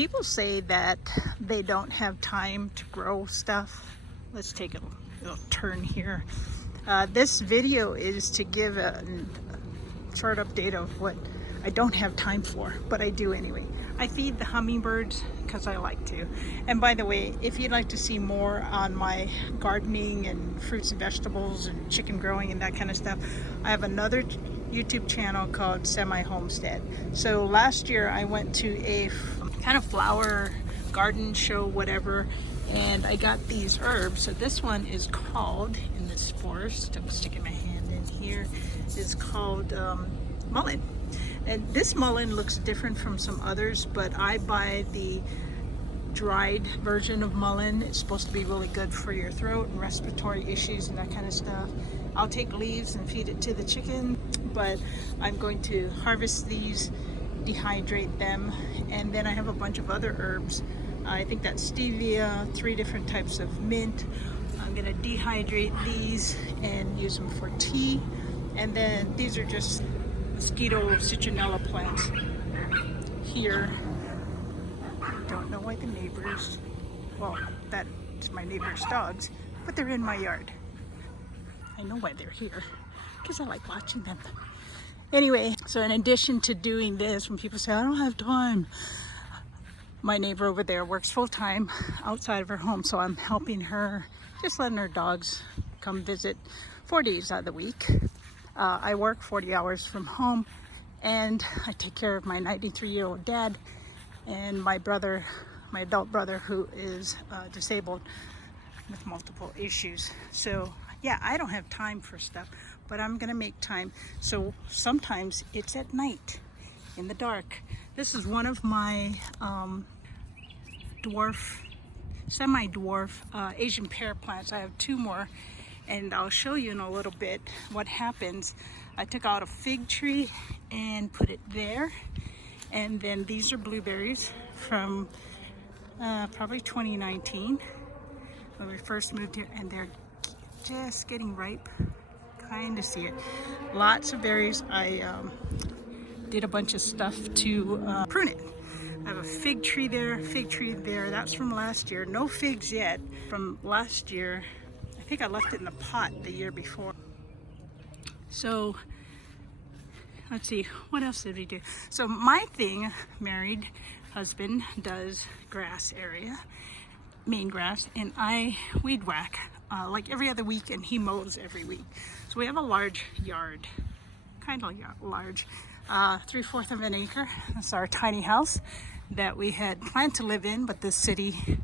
People say that they don't have time to grow stuff. Let's take a little turn here. This video is to give a short update of what I don't have time for, but I do anyway. I feed the hummingbirds because I like to. And by the way, if you'd like to see more on my gardening and fruits and vegetables and chicken growing and that kind of stuff, I have another YouTube channel called Semi-Homestead. So last year I went to a kind of flower garden show, whatever, and I got these herbs. So this one is called, in this forest, I'm sticking my hand in here, is called mullein. And this mullein looks different from some others, but I buy the dried version of mullein. It's supposed to be really good for your throat and respiratory issues and that kind of stuff. I'll take leaves and feed it to the chicken, but I'm going to harvest these, dehydrate them, and then I have a bunch of other herbs. I think that's stevia, 3 different types of mint. I'm gonna dehydrate these and use them for tea. And then these are just mosquito citronella plants here. I don't know why the neighbors, well, that's my neighbor's dogs, but they're in my yard. I know why they're here, because I like watching them. Anyway, so in addition to doing this, when people say, I don't have time, my neighbor over there works full-time outside of her home, so I'm helping her, just letting her dogs come visit 4 days out of the week. I work 40 hours from home, and I take care of my 93-year-old dad and my brother, my adult brother, who is disabled with multiple issues. So yeah, I don't have time for stuff, but I'm gonna make time. So sometimes it's at night, in the dark. This is one of my semi-dwarf Asian pear plants. I have 2 more, and I'll show you in a little bit what happens. I took out a fig tree and put it there, and then these are blueberries from probably 2019 when we first moved here, and they're just getting ripe. Kind of see it. Lots of berries. I did a bunch of stuff to prune it. I have a fig tree there, that's from last year. No figs yet from last year. I think I left it in the pot the year before. So let's see, what else did we do? So my thing, married husband does grass area, main grass, and I weed whack like every other week, and he mows every week. So we have a large yard, kind of large, 3/4 of an acre. That's our tiny house that we had planned to live in, but the city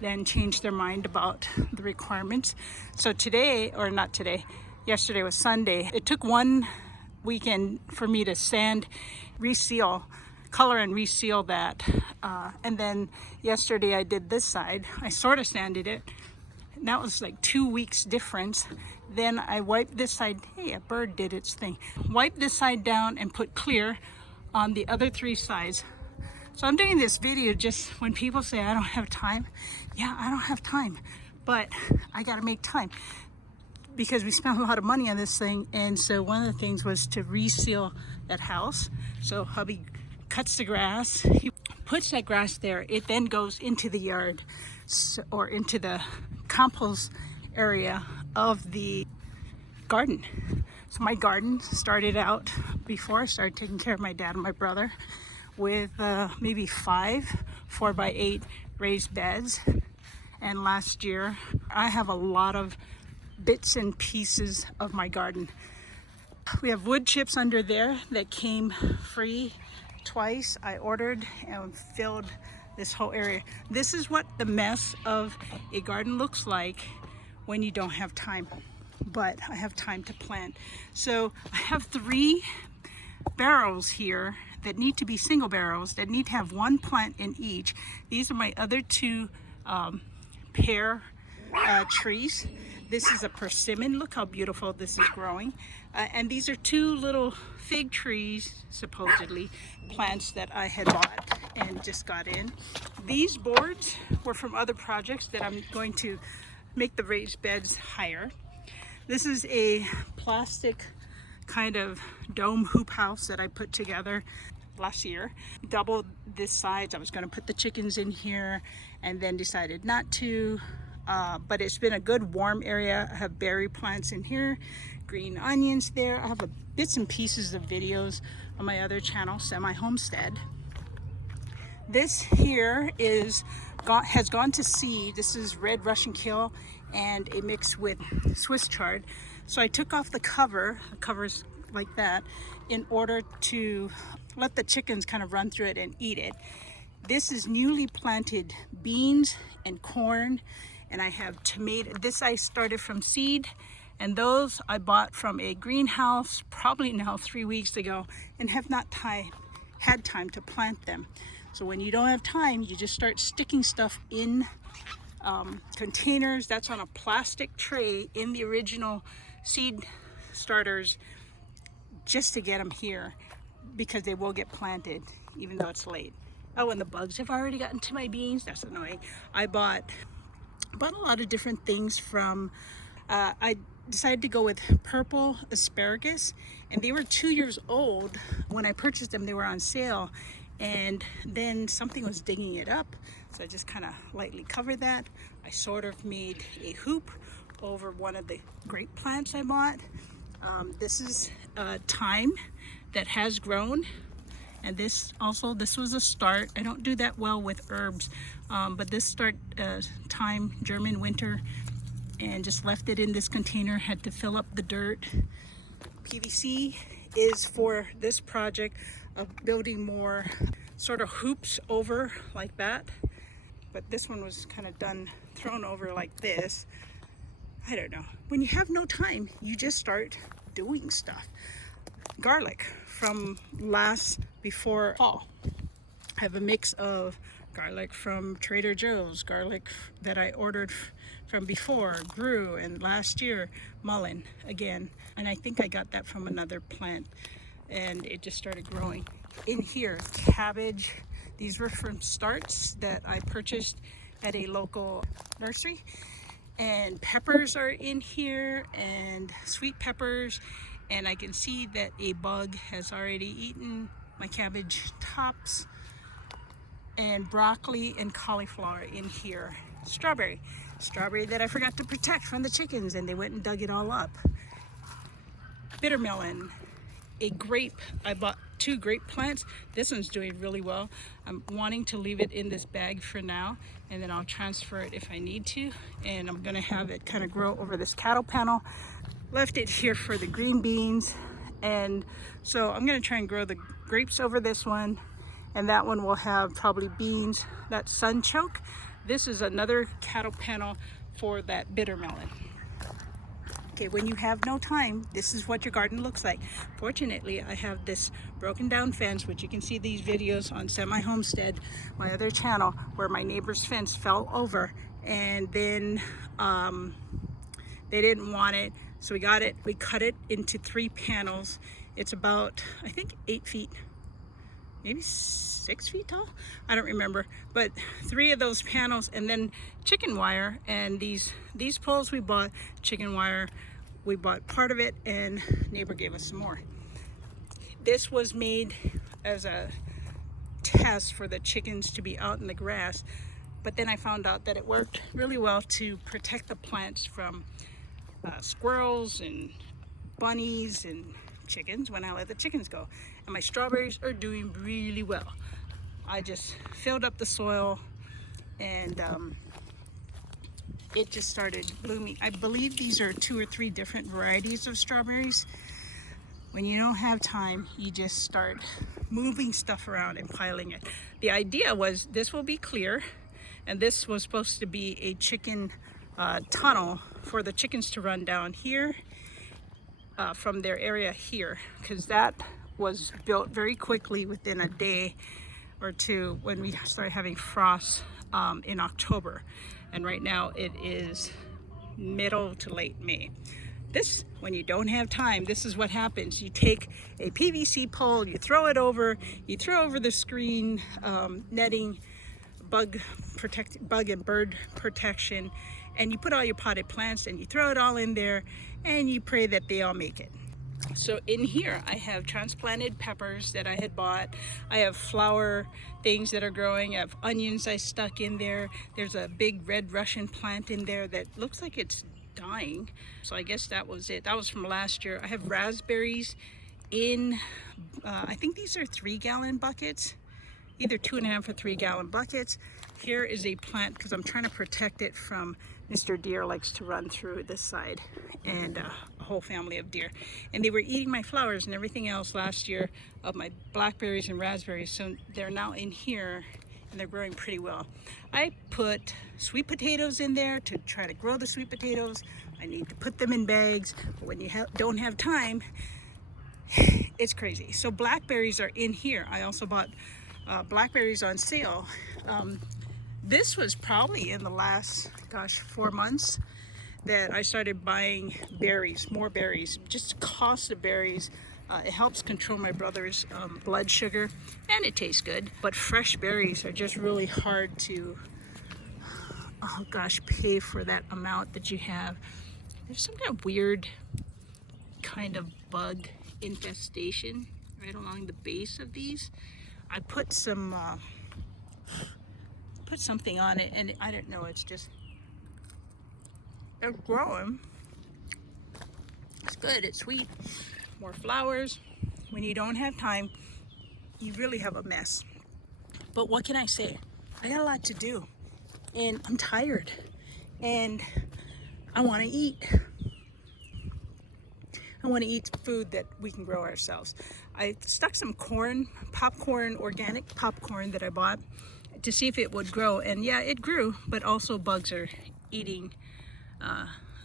then changed their mind about the requirements. So today, or not today, yesterday was Sunday. It took 1 weekend for me to sand, reseal, color and reseal that. And then yesterday I did this side. I sort of sanded it. And that was like 2 weeks difference. Then I wiped this side. Hey, a bird did its thing. Wiped this side down and put clear on the other 3 sides. So I'm doing this video just when people say I don't have time. Yeah, I don't have time, but I gotta make time because we spent a lot of money on this thing. And so one of the things was to reseal that house. So hubby cuts the grass, he puts that grass there. It then goes into the yard, or into the compost area of the garden. So my garden started out, before I started taking care of my dad and my brother, with maybe 5 4x8 raised beds. And last year I have a lot of bits and pieces of my garden. We have wood chips under there that came free twice. I ordered and filled this whole area. This is what the mess of a garden looks like when you don't have time, but I have time to plant. So I have 3 barrels here that need to be single barrels, that need to have 1 plant in each. These are my other 2 pear trees. This is a persimmon. Look how beautiful this is growing. And these are 2 little fig trees, supposedly, plants that I had bought and just got in. These boards were from other projects that I'm going to make the raised beds higher. This is a plastic kind of dome hoop house that I put together. last year. Doubled this size. I was going to put the chickens in here and then decided not to. But it's been a good warm area. I have berry plants in here, green onions there. I have bits and pieces of videos on my other channel, Semi-Homestead. This here has gone to seed. This is red Russian kill and a mix with Swiss chard. So I took off the covers like that, in order to let the chickens kind of run through it and eat it. This is newly planted beans and corn, and I have tomato. This I started from seed, and those I bought from a greenhouse probably now 3 weeks ago, and have not had time to plant them. So when you don't have time, you just start sticking stuff in containers. That's on a plastic tray in the original seed starters, just to get them here, because they will get planted even though it's late. Oh, and the bugs have already gotten to my beans. That's annoying. I bought a lot of different things from, I decided to go with purple asparagus, and they were 2 years old when I purchased them. They were on sale, and then something was digging it up, so I just kind of lightly covered that. I sort of made a hoop over one of the grape plants I bought. This is thyme that has grown, and this was a start. I don't do that well with herbs, but this thyme, German winter, and just left it in this container. Had to fill up the dirt. PVC is for this project of building more sort of hoops over like that, but this one was kind of thrown over like this. I don't know. When you have no time, you just start doing stuff. Garlic from before fall. I have a mix of garlic from Trader Joe's, garlic that I ordered from before, grew, and last year, mullein again. And I think I got that from another plant, and it just started growing. In here, cabbage. These were from starts that I purchased at a local nursery. And peppers are in here, and sweet peppers, and I can see that a bug has already eaten my cabbage tops, and broccoli and cauliflower in here. Strawberry that I forgot to protect from the chickens, and they went and dug it all up. Bitter melon, a grape. I bought 2 grape plants. This one's doing really well. I'm wanting to leave it in this bag for now, and then I'll transfer it if I need to, and I'm gonna have it kind of grow over this cattle panel. Left it here for the green beans, and so I'm gonna try and grow the grapes over this one, and that one will have probably beans. That's sunchoke. This is another cattle panel for that bitter melon. Okay, when you have no time, this is what your garden looks like. Fortunately, I have this broken down fence, which you can see these videos on Semi-Homestead, my other channel, where my neighbor's fence fell over, and then they didn't want it, so we cut it into 3 panels. It's about, I think, 8 feet, maybe 6 feet tall, I don't remember, but 3 of those panels, and then chicken wire. And these poles we bought, chicken wire, we bought part of it, and neighbor gave us some more. This was made as a test for the chickens to be out in the grass, but then I found out that it worked really well to protect the plants from squirrels and bunnies and chickens when I let the chickens go. And my strawberries are doing really well. I just filled up the soil, and it just started blooming. I believe these are 2 or 3 different varieties of strawberries. When you don't have time, you just start moving stuff around and piling it. The idea was this will be clear, and this was supposed to be a chicken tunnel for the chickens to run down here from their area here, because that was built very quickly within a day or 2 when we started having frost in October, and right now it is middle to late May. This, when you don't have time, this is what happens. You take a PVC pole, you throw over the screen netting, bug and bird protection, and you put all your potted plants and you throw it all in there, and you pray that they all make it. So in here I have transplanted peppers that I had bought. I have flower things that are growing. I have onions I stuck in there. There's a big red Russian plant in there that looks like it's dying. So I guess that was it. That was from last year. I have raspberries in, I think these are 3-gallon buckets, either 2.5 or 3-gallon buckets. Here is a plant because I'm trying to protect it from Mr. Deer likes to run through this side, and a whole family of deer. And they were eating my flowers and everything else last year of my blackberries and raspberries. So they're now in here and they're growing pretty well. I put sweet potatoes in there to try to grow the sweet potatoes. I need to put them in bags, but when you don't have time, it's crazy. So blackberries are in here. I also bought blackberries on sale. This was probably in the last, 4 months that I started buying berries, more berries, just the cost of berries. It helps control my brother's blood sugar, and it tastes good. But fresh berries are just really hard to, pay for that amount that you have. There's some kind of weird kind of bug infestation right along the base of these. I put some put something on it, and I don't know, it's just, they're growing. It's good, it's sweet, more flowers. When you don't have time, you really have a mess. But what can I say? I got a lot to do, and I'm tired, and I want to eat. I want to eat food that we can grow ourselves. I stuck some popcorn, organic popcorn that I bought to see if it would grow, and yeah, it grew, but also bugs are eating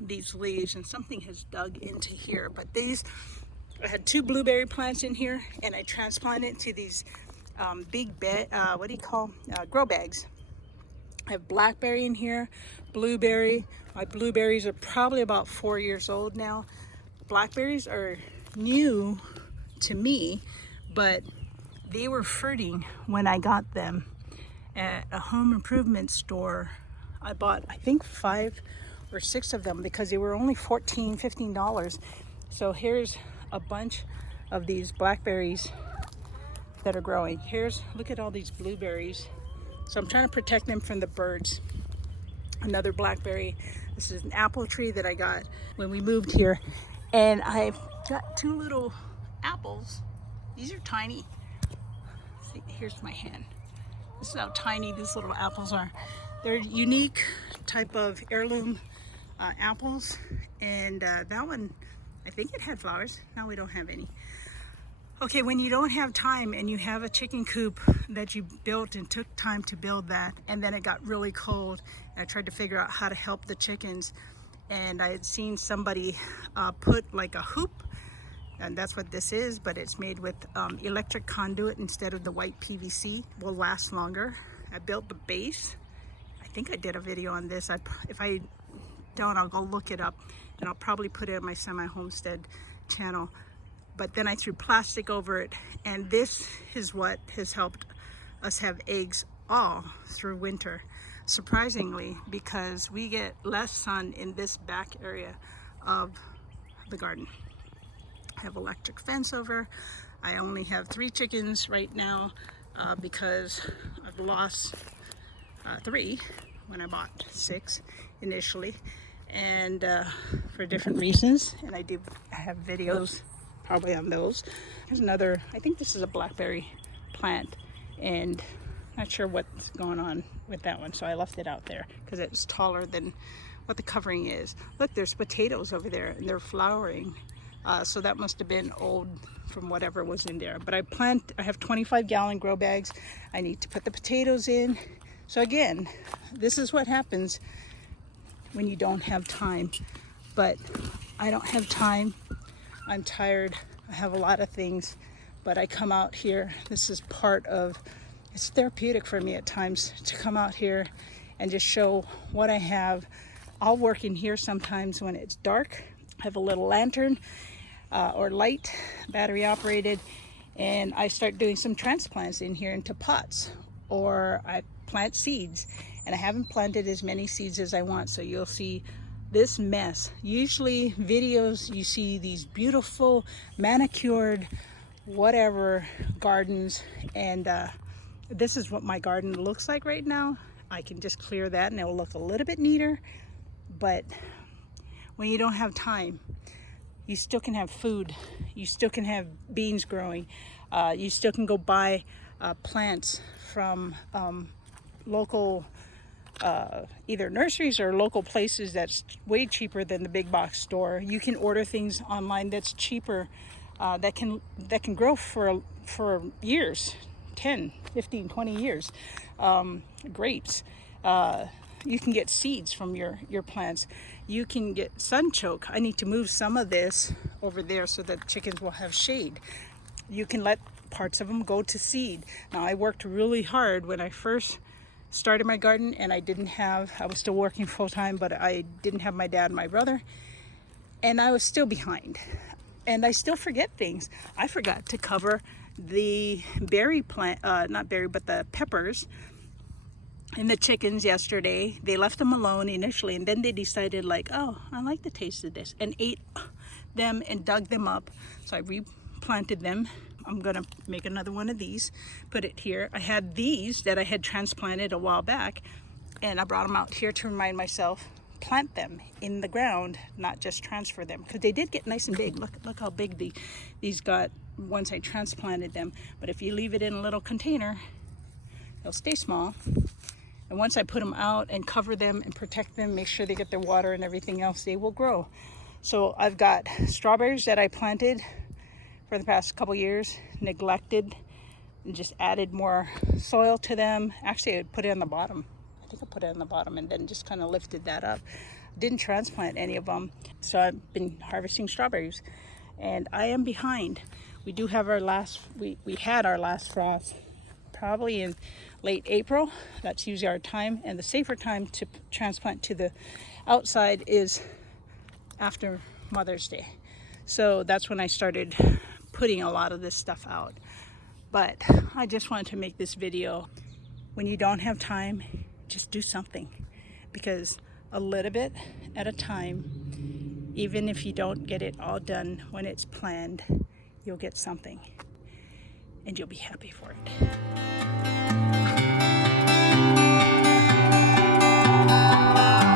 these leaves, and something has dug into here. But I had 2 blueberry plants in here, and I transplanted to these big grow bags. I have blackberry in here, blueberry. My blueberries are probably about 4 years old now. Blackberries are new to me, but they were fruiting when I got them at a home improvement store. I bought, I think, 5 or 6 of them because they were only $14, $15. So here's a bunch of these blackberries that are growing. Look at all these blueberries. So I'm trying to protect them from the birds. Another blackberry. This is an apple tree that I got when we moved here. And I've got 2 little apples. These are tiny. See, here's my hand. This is how tiny these little apples are. They're unique type of heirloom apples. And that one, I think it had flowers. Now we don't have any. Okay, when you don't have time and you have a chicken coop that you built and took time to build that, and then it got really cold, and I tried to figure out how to help the chickens, and I had seen somebody put like a hoop, and that's what this is, but it's made with electric conduit instead of the white PVC. Will last longer. I built the base. I think I did a video on this. If I don't, I'll go look it up, and I'll probably put it on my Semi-Homestead channel. But then I threw plastic over it, and this is what has helped us have eggs all through winter, surprisingly, because we get less sun in this back area of the garden. I have electric fence over. I only have 3 chickens right now because I've lost 3 when I bought 6 initially, and for different reasons, and I have videos probably on those. There's another, I think this is a blackberry plant, and not sure what's going on with that one, so I left it out there because it's taller than what the covering is. Look, there's potatoes over there, and they're flowering, so that must have been old from whatever was in there. But I have 25-gallon grow bags. I need to put the potatoes in. So again, this is what happens when you don't have time. But I don't have time. I'm tired. I have a lot of things, but I come out here. This is it's therapeutic for me at times to come out here and just show what I have. I'll work in here sometimes when it's dark. I have a little lantern or light, battery operated, and I start doing some transplants in here into pots, or I plant seeds, and I haven't planted as many seeds as I want, so you'll see this mess. Usually videos, you see these beautiful manicured whatever gardens, and this is what my garden looks like right now. I can just clear that and it'll look a little bit neater. But when you don't have time, you still can have food. You still can have beans growing. You still can go buy plants from local either nurseries or local places that's way cheaper than the big box store. You can order things online that's cheaper, that can grow for years, 10, 15, 20 years. Grapes. You can get seeds from your plants. You can get sunchoke. I need to move some of this over there so that chickens will have shade. You can let parts of them go to seed. Now, I worked really hard when I first started my garden, and I was still working full-time, but I didn't have my dad and my brother, and I was still behind. And I still forget things. I forgot to cover the berry plant, not berry, but the peppers and the chickens yesterday. They left them alone initially, and then they decided like, oh, I like the taste of this, and ate them and dug them up. So I replanted them. I'm gonna make another one of these, put it here. I had these that I had transplanted a while back, and I brought them out here to remind myself, plant them in the ground, not just transfer them, because they did get nice and big. Look how big these got once I transplanted them. But if you leave it in a little container, they'll stay small. And once I put them out and cover them and protect them, make sure they get their water and everything else, they will grow. So I've got strawberries that I planted for the past couple years, neglected, and just added more soil to them. Actually, I put it on the bottom. I think I put it on the bottom and then just kind of lifted that up. Didn't transplant any of them, so I've been harvesting strawberries, and I am behind. We do have our last, we had our last frost probably in late April. That's usually our time, and the safer time to transplant to the outside is after Mother's Day. So that's when I started putting a lot of this stuff out. But I just wanted to make this video. When you don't have time, just do something, because a little bit at a time, even if you don't get it all done when it's planned, you'll get something and you'll be happy for it.